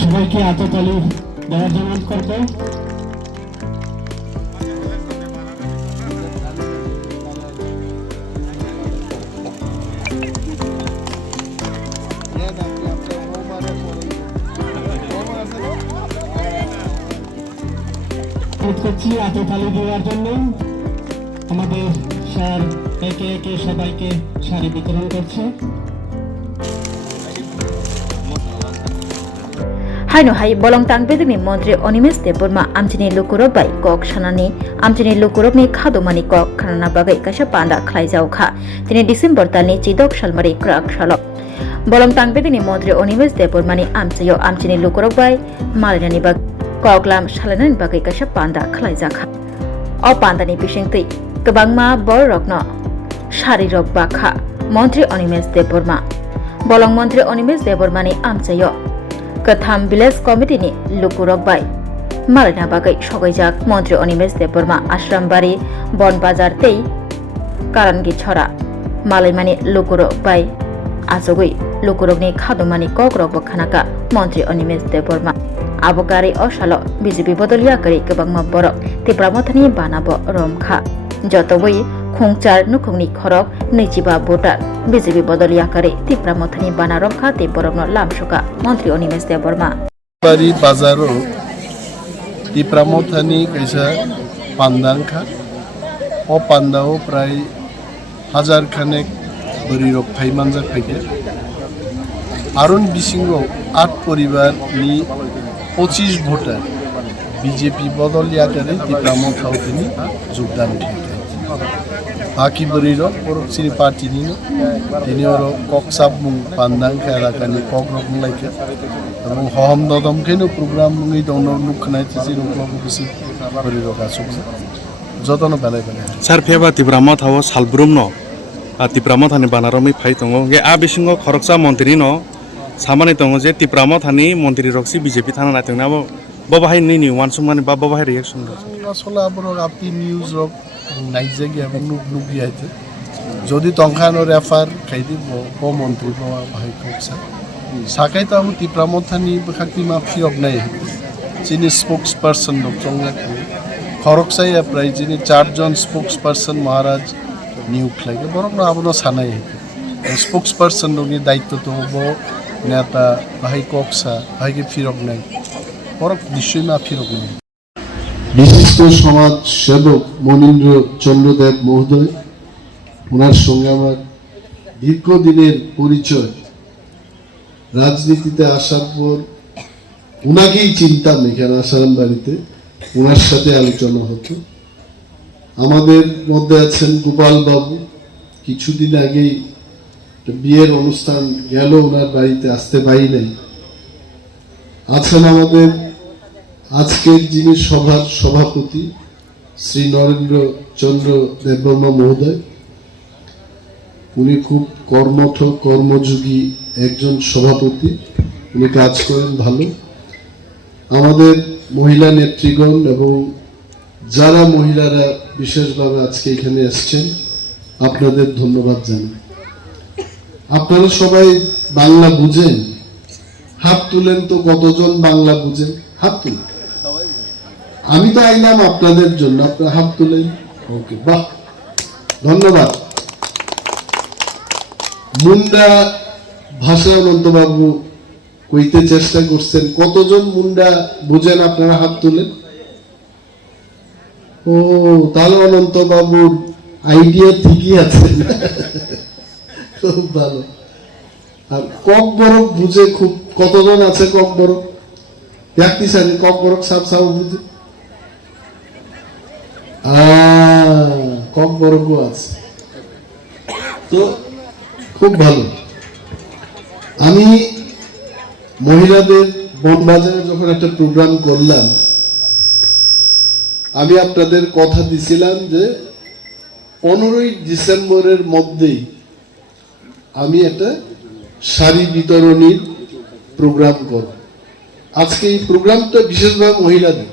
সবাইকে হাততালি দেওয়ার জন্য করবো। করছি হাততালি দেওয়ার জন্য। আমাদের স্যার একে একে সবাইকে শাড়ি বিতরণ করছে। Haino hai bolong tang bedni Mantri Onimes Deborma amchini lukurok bai kok sanani amchini lukurok ni khadomani kok khanana bagai kaisa panda khlaijau kha tini December tani chidok salmari krak salo bolong tang bedni Mantri Onimes Debormani amchayo amchini lukurok bai malinani bag koklam salanani bagai kaisa panda khlaijak o pandani bisingtui kwbangma borokno sari rok bakha Mantri Onimes Deborma bolong Mantri Onimes Debormani amchayo Katham Village Committee ni lukurok bai malina bagai sogaijak Mantri Onimes Deborma Ashrambari Bon Bazar tei Karangi Chora malaimani lukurok bai asogui lukurokni khadomani kokrok bakhanaka Mantri Onimes Deborma abogari osalo BJP bodoliya kari kwbangma borok tipramothani banabo romkha jotobui khungchar nukhungni khorok neijiba voter BJP bodoliya kari tipramothani bana romkha te borokno lamsuka Mantri Onimes Deborma bari bazaro tipramothani kaisa pandangkha o pandao prai hajar khanek borirok phaimanjak phaike aron bisingo 8 poribar ni 25 voter BJP বদলিয়া করে তিপ্রামো খাওতিনি যোগদান ঠিক বাকি বরির পরোক্ষিনী party নিনো তিনি ওর ককসাব মুং পান্দাংখা এলাকানি cock রকম লাইকে এবং হহম দদমখেনো programme মুঙি দন নুখনাই তিজি রকম বেশি বরির গাছুক যতন বেলায় বেলায় সার ফেবা তিপ্রামো থাও সালব্রুম ন তিপ্রামো থানি বানারমি ফাই দङ গে আ বিসিङो खरकसा मन्त्री न सामानि दङ जे तिप्रामो थानि मन्त्री रक्सि बिजेपि थाना नायथोंना बाबाहाय नि वानसुमानि बाबाहाय रिएक्शन আসলে আবরক আপনি নিউজ রক নাইজে গিয়া নুক নুক গিয়াইতে যদি তংখানো রেফার খাইদি ব মন্ত্রী বাবা ভাই কক্সা সাকাই তো আমি তিপ্রামথানি বখাকি মাফি অগনাই যিনি স্পোক্স পারসন রক চংলা খরকসাই প্রায় যিনি 4 জন স্পোক্স পারসন মহারাজ নিয়োগ লাগে বরং আবনো সানাই স্পোক্স পারসন রনি দায়িত্ব তো ব নেতা ভাই কক্সা ভাইকে ফিরক নাই বরং নিশ্চয়ই না ফিরক নাই বিশিষ্ট সমাজ সেবক মনীন্দ্র চন্দ্রদেব মহোদয় ওনার সঙ্গে আমার দীর্ঘদিনের পরিচয় রাজনীতিতে আসার পর ওনাকেই চিনতাম এখানে আসারাম বাড়িতে ওনার সাথে আলোচনা হতো আমাদের মধ্যে আছেন গোপাল বাবু কিছুদিন আগেই বিয়ের অনুষ্ঠান গেল ওনার বাড়িতে আসতে পারি নাই আছেন আমাদের আজকের যিনি সভার সভাপতি শ্রী নরেন্দ্র চন্দ্র দেববর্মা মহোদয় উনি খুব কর্মঠ কর্মযোগী একজন সভাপতি উনি কাজ করেন ভালো আমাদের মহিলা নেতৃগণ এবং যারা মহিলারা বিশেষভাবে আজকে এখানে এসেছেন আপনাদের ধন্যবাদ জানাই আপনারা সবাই বাংলা বুঝেন হাত তুলেন তো কতজন বাংলা বুঝেন হাত তুলেন আমি তো আইলাম আপনাদের জন্য আপনারা হাত তুলেন ওকে বাহ ধন্যবাদ মুন্ডা ভাষা অনন্তবাবু কইতে চেষ্টা করছেন কতজন মুন্ডা বুঝেন আপনারা হাত তুলেন ও তাহলে অনন্তবাবুর আইডিয়া ঠিকই আছে খুব ভালো আর কক বরক বুঝে খুব কতজন আছে কক বরক ব্যক্তি সারি কক বরক সাব সাব বুঝে কক বরকও আছে তো খুব ভালো আমি মহিলাদের বনবাজারে যখন একটা প্রোগ্রাম করলাম আমি আপনাদের কথা দিছিলাম যে 15ই ডিসেম্বরের মধ্যেই আমি একটা শাড়ি বিতরণীর প্রোগ্রাম করব আজকে এই প্রোগ্রামটা বিশেষভাবে মহিলাদের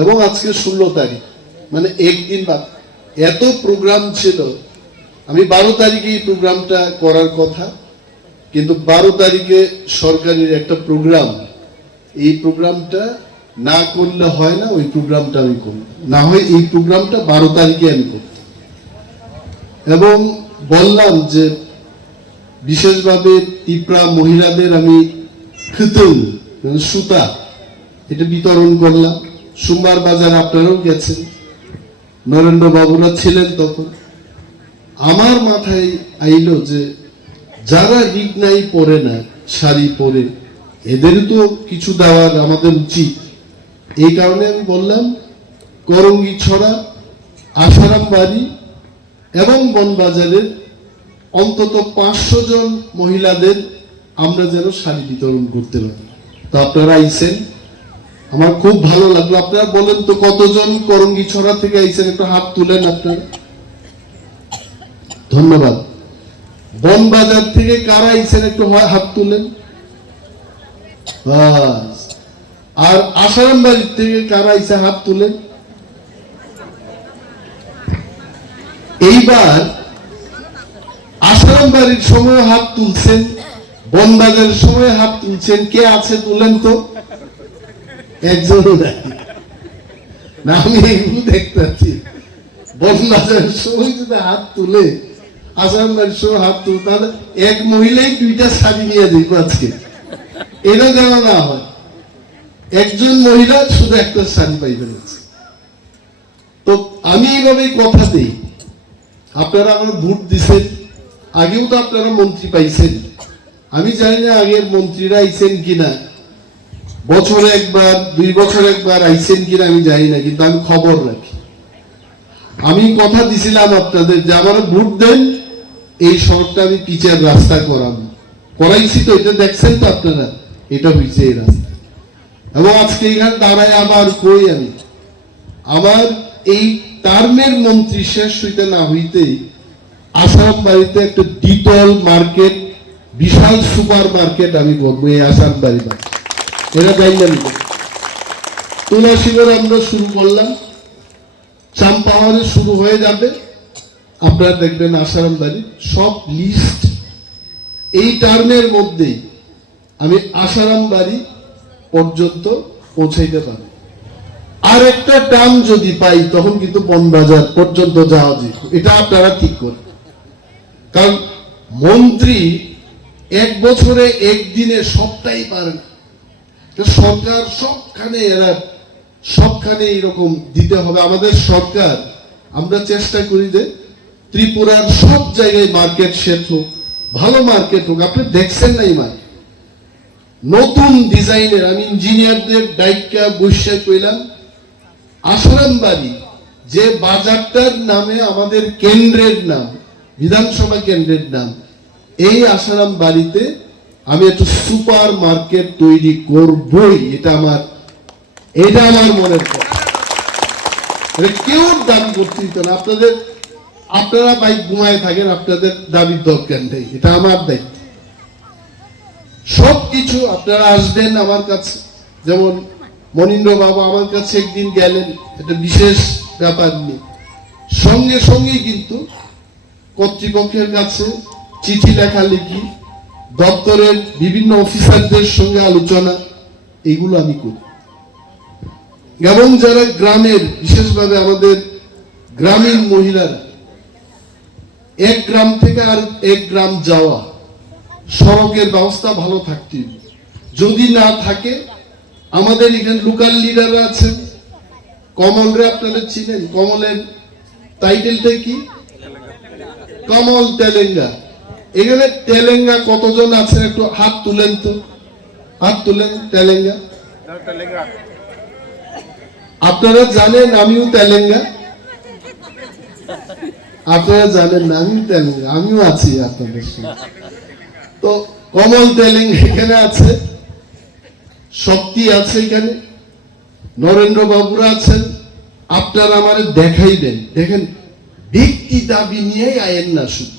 এবং আজকে 16 তারিখ মানে একদিন বাদ এত প্রোগ্রাম ছিল আমি 12 তারিখে এই প্রোগ্রামটা করার কথা, কিন্তু 12 তারিখে সরকারের একটা প্রোগ্রাম, এই প্রোগ্রামটা না করলে হয় না, ওই প্রোগ্রামটা আমি করব না, হয় এই প্রোগ্রামটা 12 তারিখে আমি করব। এবং বললাম যে বিশেষভাবে তিপ্রা মহিলাদের আমি খুতুন সুতা এটা বিতরণ করলাম। সোমবার বাজার আপনারাও গেছেন, নরেন্দ্র বাবুরা ছিলেন তখন। আমার মাথায় আইলো যে যারা রিগনাই পরে না, শাড়ি পরে, এদের তো কিছু দেওয়ার আমাদের উচিত। এই কারণে আমি বললাম করঙ্গিছড়া, আসারাম বাড়ি এবং বনবাজারের অন্তত 500 জন মহিলাদের আমরা যেন শাড়ি বিতরণ করতে পারি। তো আপনারা আইছেন, আমার খুব ভালো লাগলো। আপনারা বলেন তো কতজন করঙ্গিছড়া থেকে আইছেন, একটু হাত তুলেন আপনারা। ধন্যবাদ। বনবাজার থেকে কারা আইছেন একটু হাত তুলেন। আর আসারাম বাড়ির থেকে কারা আইছে হাত তুলেন। এইবার আসারাম বাড়ির সময় হাত তুলছেন, বনবাজারের সময় হাত তুলছেন, কে আছে তুলেন তো। একজনও নাই না, আমি এগুলো দেখতে পাচ্ছি। বনবাজারের সময় যদি হাত তুলে, আসারাম বাড়ির সময় হাত তুলে, তাহলে এক মহিলাই 2টা শাড়ি নিয়ে দেখবো আজকে। এটা যেন না হয়, একজন মহিলা শুধু একটা শাড়ি পাইবেন। তো আমি এইভাবে কথা দিই, আপনারা আমার ভোট দিচ্ছেন, আগেও তো আপনারা মন্ত্রী পাইছেন। আমি জানি না আগের মন্ত্রীরা আইছেন কিনা, বছরে একবার 2 বছর একবার আইছেন কিনা আমি জানি না, কিন্তু আমি খবর রাখি। আমি কথা দিছিলাম আপনাদের যে আমার ভোট দেন, এই শহরটা আমি পিচের রাস্তা করাইছি। তো এটা দেখছেন তো আপনারা, এটা হয়েছে এই রাস্তা। এবং আজকে এখানে দাঁড়ায় আবার কই আমি, আমার এই টার্মের মন্ত্রী শেষ হইতে না হইতেই আসারাম বাড়িতে একটা ডিটল মার্কেট, বিশাল সুপার মার্কেট আমি করবো এই আসারাম বাড়ি। এটা জানলাম। তুলাশিগড় আমরা শুরু করলাম, চাম্পাহারে শুরু হয়ে যাবে। আপনারা দেখবেন আসারাম বাড়ি সব লিস্ট এই টার্মের মধ্যেই আমি আসারাম বাড়ি পর্যন্ত পৌঁছাইতে পারি। আর একটা টার্ম যদি পাই তখন কিন্তু বনবাজার পর্যন্ত যাওয়া যেত। এটা আপনারা ঠিক করেন, কারণ মন্ত্রী 1 বছরে 1 দিনে সবটাই পারে না। সরকার সবখানে এরকম দিতে হবে। আমাদের সরকার, আমরা চেষ্টা করি যে ত্রিপুরার সব জায়গায় মার্কেট সেট হোক, ভালো মার্কেট হোক। আপনি দেখছেন না এই মার্কেট নতুন ডিজাইনের। আমি ইঞ্জিনিয়ারদের দায়িত্ব বসে কইলাম, আসারাম বাড়ি যে বাজারটার নামে আমাদের কেন্দ্রের নাম, বিধানসভা কেন্দ্রের নাম, এই আসারাম বাড়িতে আমি একটু সুপার মার্কেট তৈরি করবই। এটা আমার মনের কথা। কেউ দাবি করতে দিত না। আপনারা বাইক ঘুমায় থাকেন, আপনাদের দাবির দরকার নেই, এটা আমার দায়িত্ব। সবকিছু আপনারা আসবেন আমার কাছে। যেমন মনীন্দ্র বাবু আমার কাছে একদিন গেলেন, একটা বিশেষ ব্যাপার নিয়ে, সঙ্গে সঙ্গে কিন্তু কর্তৃপক্ষের কাছে চিঠি লেখালেখি, দপ্তরের বিভিন্ন অফিসারদের সঙ্গে আলোচনা, এগুলো আমি করি। এবং যারা গ্রামের, বিশেষভাবে আমাদের গ্রামীণ মহিলারা, এক গ্রাম থেকে আর এক গ্রাম যাওয়া, সড়কের ব্যবস্থা ভালো থাকতে হবে। যদি না থাকে, আমাদের এখানে লোকাল লিডাররা আছেন, কমলরে আপনারা চিনেন, কমলের টাইটেলটা কি? কমল তেলেঙ্গা। এখানে তেলেঙ্গা কতজন আছেন একটু হাত তুলেন তো, হাত তুলেন। তেলেঙ্গা আপনারা জানেন, আমিও তেলেঙ্গা। আপনারা জানেন না, আমিও তেলেঙ্গা, আমিও আছি আপনাদের সঙ্গে। তো কমল তেলেঙ্গা এখানে আছে, শক্তি আছে এখানে, নরেন্দ্র বাবুরা আছেন। আপনারা আমারে দেখাইবেন। দেখেন, ব্যক্তি দাবি নিয়েই আয়েন না, শুধু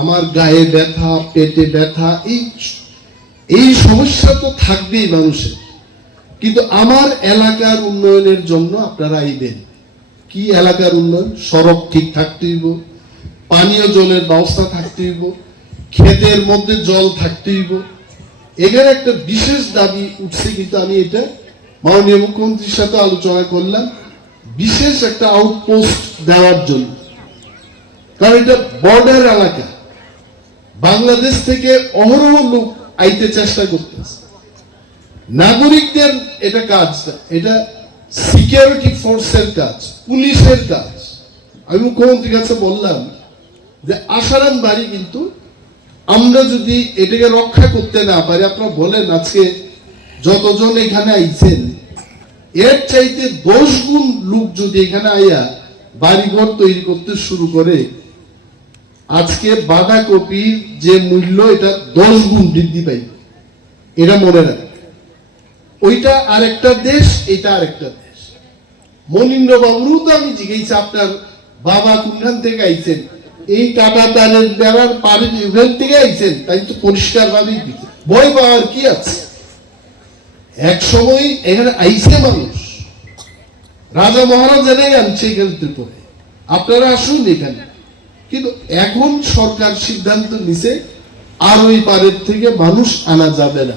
আমার গায়ে ব্যথা, পেটে ব্যথা, এই সমস্যা তো থাকবেই মানুষের, কিন্তু আমার এলাকার উন্নয়নের জন্য আপনারা আইবেন। কি এলাকার উন্নয়ন? সড়ক ঠিক থাকতে হইব, পানীয় জলের ব্যবস্থা থাকতে হইব, ক্ষেতের মধ্যে জল থাকতে হইব। এখানে একটা বিশেষ দাবি উঠছে, কিন্তু আমি এটা মাননীয় মুখ্যমন্ত্রীর সাথে আলোচনা করলাম, বিশেষ একটা আউটপোস্ট দেওয়ার জন্য। কারণ এটা বর্ডার এলাকা, বাংলাদেশ থেকে অহরহ লোক আইতে চেষ্টা করতেছে। নাগরিকদের এটা কাজ না, এটা সিকিউরিটি ফোর্সের কাজ, পুলিশের কাজ। আমি মুখ্যমন্ত্রীর কাছে বললাম যে আশারাম বাড়ি কিন্তু আমরা যদি এটাকে রক্ষা করতে না পারি, আপনারা বলেন আজকে যতজন এখানে আইছেন এর চাইতে 10 গুণ লোক যদি এখানে আইয়া বাড়িঘর তৈরি করতে শুরু করে, আজকে বাঁধাকপির যে মূল্য এটা 10 গুণ বৃদ্ধি পাইবে। এটা মনে রাখ, ওইটা আরেকটা দেশ, এটা আরেকটা দেশ। মনীন্দ্র বাবুরও তো আমি জিজ্ঞেস, আপনার বাবা কোনখান থেকে আইছেন? এই কাটা তারের বেড়ার পাড়ের ইভেন্ট থেকে আইছেন, তাই তো পরিষ্কার ভাবেই দিতে ভয় পাওয়ার কি আছে। এক সময় এখানে আইছে মানুষ, রাজা মহারাজারাই আনছে এখানে ত্রিপুরায়, আপনারা আসুন এখানে। কিন্তু এখন সরকার সিদ্ধান্ত নিছে আর ওই পাড়ের থেকে মানুষ আনা যাবে না,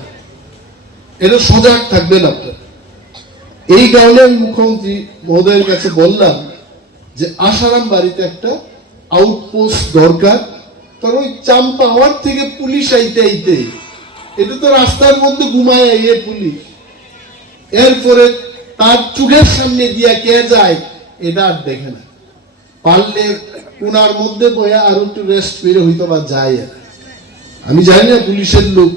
এটা সজাগ থাকবেন আপনারা। এই কারণে আমি মুখ্যমন্ত্রী মহোদয়ের কাছে বললাম যে আশারাম বাড়িতে একটা আউটপোস্ট দরকার। কারণ ওই চাম্পাওয়ার থেকে পুলিশ আইতে আইতে এটা তো রাস্তার মধ্যে ঘুমায় আইয়ে পুলিশ, এরপরে তার চোখের সামনে দিয়া কে যায় এটা আর দেখে না। পারলে কোনার মধ্যে বয়া আর একটু রেস্ট পেরে হইতো বা যায়। আমি জানি না পুলিশের লোক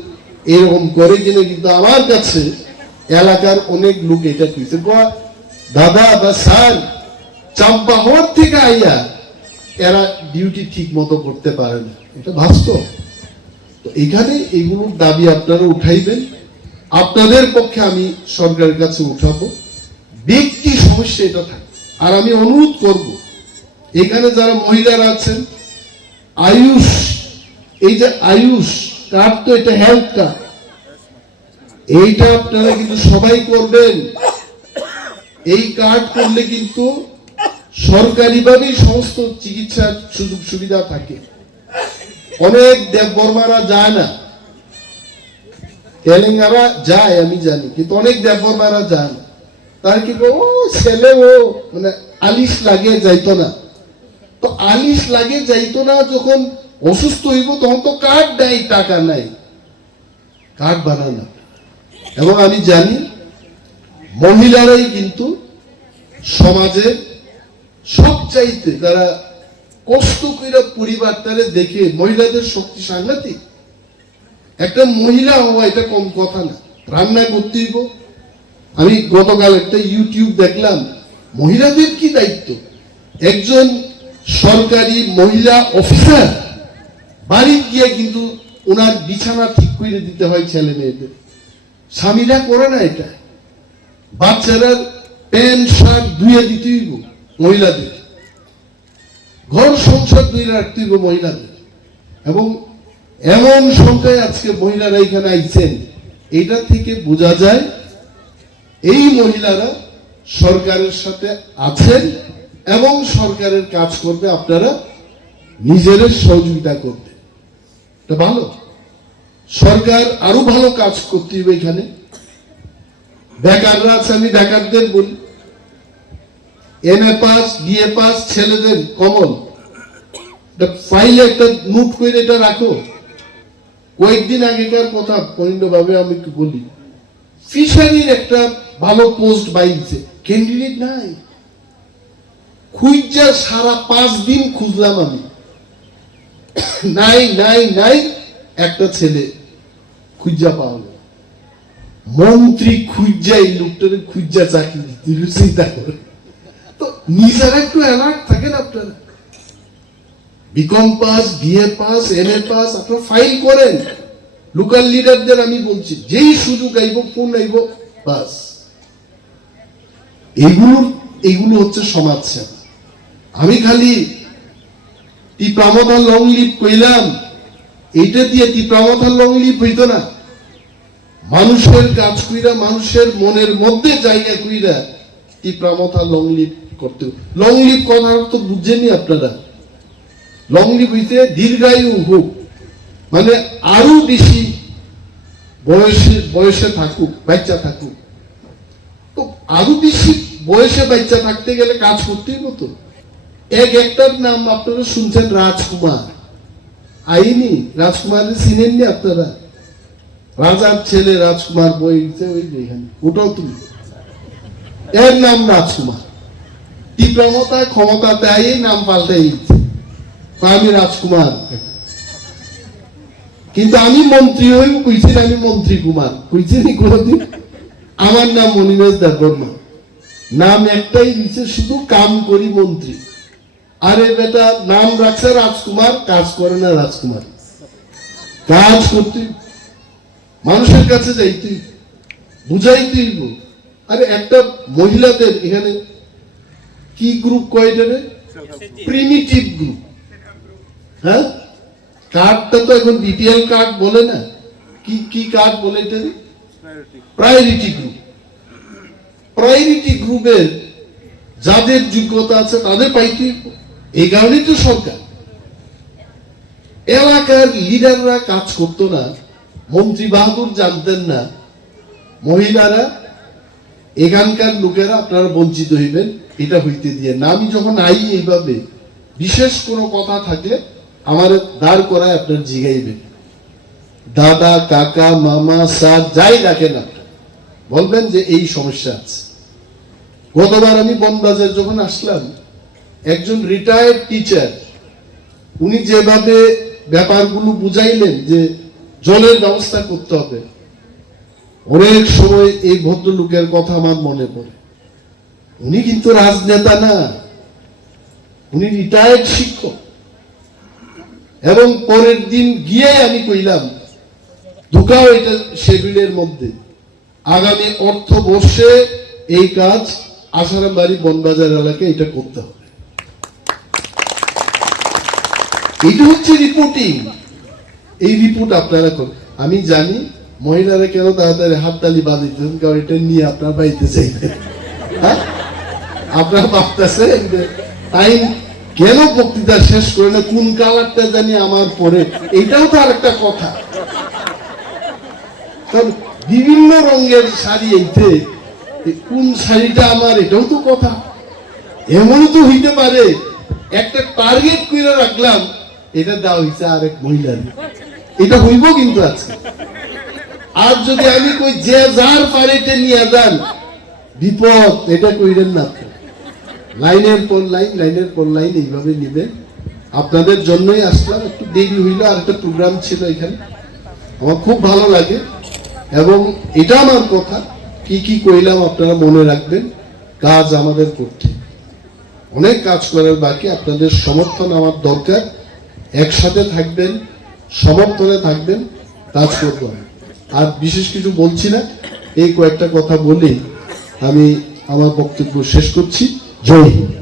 এরকম করে কিনা, কিন্তু আমার কাছে এলাকার অনেক লোক এটা কইছে, দাদা বা স্যার চাম্পাহর থেকে আইয়া এরা ডিউটি ঠিক মতো করতে পারে না, এটা বাস্তব। তো এখানে এগুলোর দাবি আপনারা উঠাইবেন, আপনাদের পক্ষে আমি সরকারের কাছে উঠাবো। ব্যক্তি সমস্যা এটা থাকে। আর আমি অনুরোধ করব, এখানে যারা মহিলারা আছেন, আয়ুষ, এই যে আয়ুষ কার্ড, তো এটা হেলথ কার্ড, এইটা আপনারা কিন্তু সবাই করবেন। এই কার্ড করলে কিন্তু সরকারিভাবেই সমস্ত চিকিৎসার সুযোগ সুবিধা থাকে। অনেক দেববর্মারা যায় না, তেলেঙ্গানা যায় আমি জানি, কিন্তু অনেক দেববর্মারা যায় না। তার কি ও ছেলে ও মানে আলিশ লাগে যাইতো না, তো আলিশ লাগে যাইতো না, যখন অসুস্থ হইব তখন তো কার্ড দেয়, টাকা নাই, কার্ড বানানো। এবং আমি জানি মহিলারাই কিন্তু সমাজের সবচাইতে, তারা কষ্ট করে পরিবারটারে দেখে, মহিলাদের শক্তি সাংঘাতিক। একটা মহিলা হওয়া এটা কম কথা না, রান্না করতে হইব। আমি গতকাল একটা ইউটিউব দেখলাম, মহিলাদের কি দায়িত্ব। একজন সরকারি মহিলা অফিসার বাড়ি গিয়ে কিন্তু ওনার বিছানা ঠিক করে দিতে হয় ছেলে মেয়েদের, স্বামীরা করে না এটা। বাচ্চারা প্যান্ট শার্ট ধুয়ে দিতে হইব মহিলাদের, ঘর সংসার ধুয়ে রাখতে হইব মহিলাদের। এবং এমন সংখ্যায় আজকে মহিলারা এখানে আইছেন, এটা থেকে বোঝা যায় এই মহিলারা সরকারের সাথে আছেন এবং সরকারের কাজ করবে, আপনারা নিজেদের সহযোগিতা করবে। এটা ভালো, সরকার আরো ভালো কাজ করতে হবে। এখানে বেকাররা আছে, আমি বেকারদের বলি, MA পাস BA পাস ছেলেদের কমন ফাইলে একটা নোট করে এটা রাখো। কয়েকদিন আগেকার কথা পরিণতভাবে আমি একটু বলি, ফিশারির একটা ভালো পোস্ট বাইছে, ক্যান্ডিডেট নাই, খুঁজা সারা 5 দিন খুঁজলাম আমি, নাই নাই নাই, একটা ছেলে খুঁজা পাওয়া গেল। মন্ত্রী খুঁজা এই লোকটারে খুঁজা চাকরি দিতে, চিন্তা করে। তো নিজেরা একটু অ্যালার্ট থাকেন আপনারা, BCom pass BA pass MA pass আপনারা ফাইল করেন। লোকাল লিডারদের আমি বলছি, যেই সুযোগ আইব ফোন আইব বাস। এইগুলো হচ্ছে সমাজ সেবা। আমি খালি টিপ্রামথা লং লিভ কইলাম, এইটা দিয়ে টিপ্রামথা লং লিভ হইতো না। মানুষের কাজ কইরা, মানুষের মনের মধ্যে জায়গা কইরা টিপ্রামথা লং লিভ করতে। লং লিভ কথার তো বুঝছেনই আপনারা। লং লিভ হইতে দীর্ঘায়ু হোক, মানে আরো বেশি বয়সে থাকুক, বাচ্চা থাকুক। তো আরো বেশি বয়সে বাচ্চা থাকতে গেলে কাজ করতেই মতো। একটার নাম আপনারা শুনছেন, রাজকুমার। আইনি রাজকুমারের চিনেননি আপনারা? রাজার ছেলে রাজকুমার বই ওই এখানে, ওটাও তুমি, এর নাম রাজকুমার। তীব্রমতা ক্ষমতাতে আই নাম পাল্টাই আমি রাজকুমার। কিন্তু আমি মন্ত্রী হয়েও কইছি আমি মন্ত্রী কুমার, কইছি নি কোনদিন? আমার নাম অনিমেষ দেববর্মা, নাম একটাই দিচ্ছে, শুধু কাম করি মন্ত্রী। আরে বেটা, নাম রাখছে রাজকুমার, কাজ করে না রাজকুমার। কাজ করতে মানুষের কাছে যাইতেই, বুঝাইতেই। আরে একটা মহিলাদের এখানে কি গ্রুপ কয়টা রে? Primitive group. হ্যাঁ, কার্ডটা তো এখন বিপিএল কার্ড বলে না, কি কার্ড বলে এটা? Priority group. প্রায়োরিটি গ্রুপের যাদের যোগ্যতা আছে তাদের পাইতে, এই কারণেই তো সরকার। এলাকার লিডাররা কাজ করতো না, মন্ত্রী বাহাদুর জানতেন না, মহিলারা, এখানকার লোকেরা আপনারা বঞ্চিত হইবেন, এটা হইতে দিয়ে না। আমি যখন আই এইভাবে বিশেষ কোনো কথা থাকলে আমার দাঁড় করায় আপনার জিগাইবেন, দাদা, কাকা, মামা, স্যার যাই রাখেন আপনার, বলবেন যে এই সমস্যা আছে। গতবার আমি বনবাজার যখন আসলাম, একজন রিটায়ার্ড টিচার, উনি যেভাবে ব্যাপারগুলো বুঝাইলেন যে জলের ব্যবস্থা করতে হবে, অনেক সময় এই ভদ্রলোকের কথা আমার মনে পড়ে। উনি কিন্তু রাজনেতা না, উনি রিটায়ার্ড শিক্ষক। এবং পরের দিন গিয়ে আমি কইলাম, ঢুকাও এটা শেডিউলের মধ্যে, আগামী অর্থবর্ষে এই কাজ আসারামবাড়ি বনবাজার এলাকায় এটা করতে হবে। এটা হচ্ছে রিপোর্টিং। এই রিপোর্ট আপনারা করুন। আমি জানি মহিলারা কেন তাড়াতাড়ি হাততালি বাজাইতেছেন, কারণ এটা নিয়ে আপনার বাড়িতে চাইবে। হ্যাঁ, আপনারা ভাবতেছেন তাই কেন বক্তৃতা শেষ করে না, কোন কালারটা জানি আমার পরে, এটাও তো আর একটা কথা। বিভিন্ন রঙের শাড়ি, এইতে কোন শাড়িটা আমার, এটাও তো কথা। এমনও তো হইতে পারে একটা টার্গেট করে রাখলাম, এটা দেওয়া হয়েছে আরেক মহিলার, এটা হইব কিন্তু আজকে। আর যদি আমি কই যে যার পারেটে নিয়ে যান, বিপদ, এটা কইরেন না। লাইনের পর লাইন, লাইনের পর লাইন এইভাবে নিবেন। আপনাদের জন্যই আসলাম, একটু দেরি হইল, আর একটা প্রোগ্রাম ছিল এখানে, আমার খুব ভালো লাগে। এবং এটা আমার কথা, কি কইলাম আপনারা মনে রাখবেন। কাজ আমাদের করতে, অনেক কাজ করার বাকি, আপনাদের সমর্থন আমার দরকার। একসাথে থাকবেন, সমর্থনে থাকবেন, কাজ করবো। আর বিশেষ কিছু বলছি না, এই কয়েকটা কথা বলেই আমি আমার বক্তব্য শেষ করছি। জয় হিন্দ।